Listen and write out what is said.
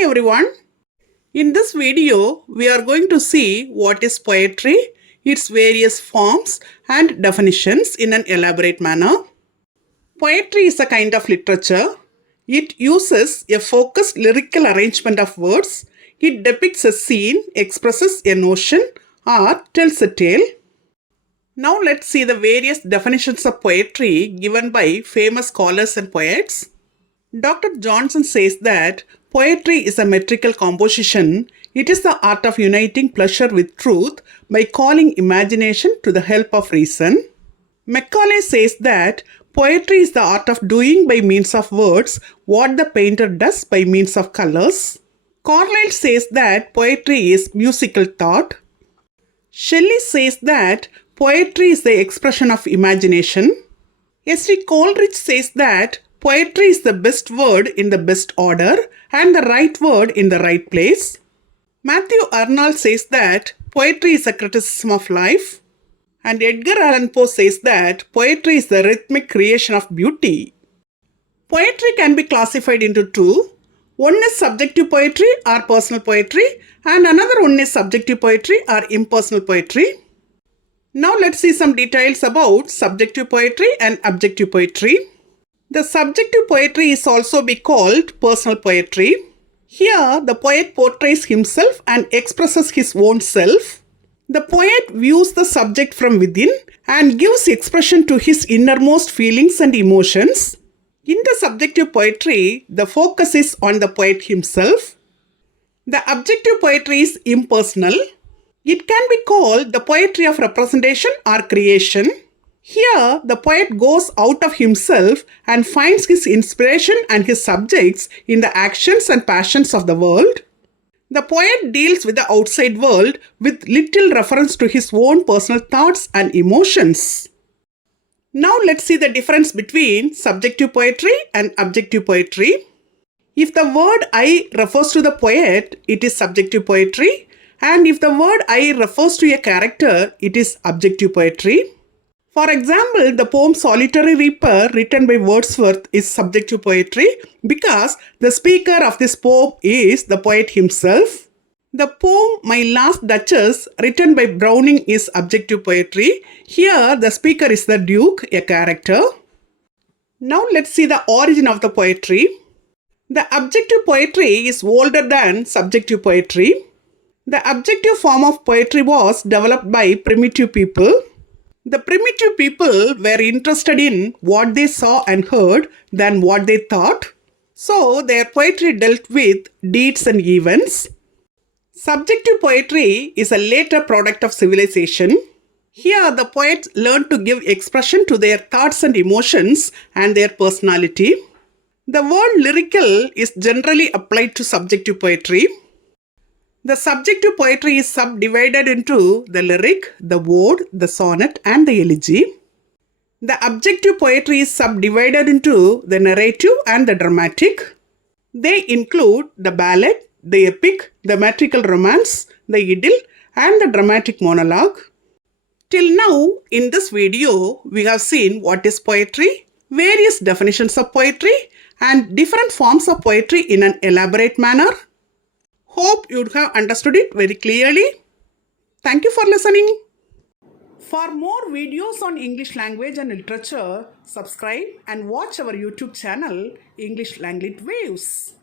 Hi everyone. In this video, we are going to see what is poetry, its various forms and definitions in an elaborate manner. Poetry is a kind of literature. It uses a focused lyrical arrangement of words. It depicts a scene, expresses a notion, or tells a tale. Now let's see the various definitions of poetry given by famous scholars and poets. Dr. Johnson says that poetry is a metrical composition. It is the art of uniting pleasure with truth by calling imagination to the help of reason. Macaulay says that poetry is the art of doing by means of words what the painter does by means of colors. Carlyle says that poetry is musical thought. Shelley says that poetry is the expression of imagination. S.T. Coleridge says that poetry is the best word in the best order and the right word in the right place. Matthew Arnold says that poetry is a criticism of life. And Edgar Allan Poe says that poetry is the rhythmic creation of beauty. Poetry can be classified into two. One is subjective poetry or personal poetry, and another one is subjective poetry or impersonal poetry. Now let's see some details about subjective poetry and objective poetry. The subjective poetry is also be called personal poetry. Here, the poet portrays himself and expresses his own self. The poet views the subject from within and gives expression to his innermost feelings and emotions. In the subjective poetry, the focus is on the poet himself. The objective poetry is impersonal. It can be called the poetry of representation or creation. Here, the poet goes out of himself and finds his inspiration and his subjects in the actions and passions of the world. The poet deals with the outside world with little reference to his own personal thoughts and emotions. Now let's see the difference between subjective poetry and objective poetry. If the word I refers to the poet, it is subjective poetry. And if the word I refers to a character, it is objective poetry. For example, the poem Solitary Reaper written by Wordsworth is subjective poetry because the speaker of this poem is the poet himself. The poem My Last Duchess written by Browning is objective poetry. Here the speaker is the Duke, a character. Now let's see the origin of the poetry. The objective poetry is older than subjective poetry. The objective form of poetry was developed by primitive people. The primitive people were interested in what they saw and heard than what they thought. So their poetry dealt with deeds and events. Subjective poetry is a later product of civilization. Here the poets learned to give expression to their thoughts and emotions and their personality. The word lyrical is generally applied to subjective poetry. The subjective poetry is subdivided into the lyric, the ode, the sonnet and the elegy. The objective poetry is subdivided into the narrative and the dramatic. They include the ballad, the epic, the metrical romance, the idyll and the dramatic monologue. Till now, in this video, we have seen what is poetry, various definitions of poetry and different forms of poetry in an elaborate manner. Hope you'd have understood it very clearly. Thank you for listening. For more videos on English language and literature, subscribe and watch our YouTube channel English Langlit Waves.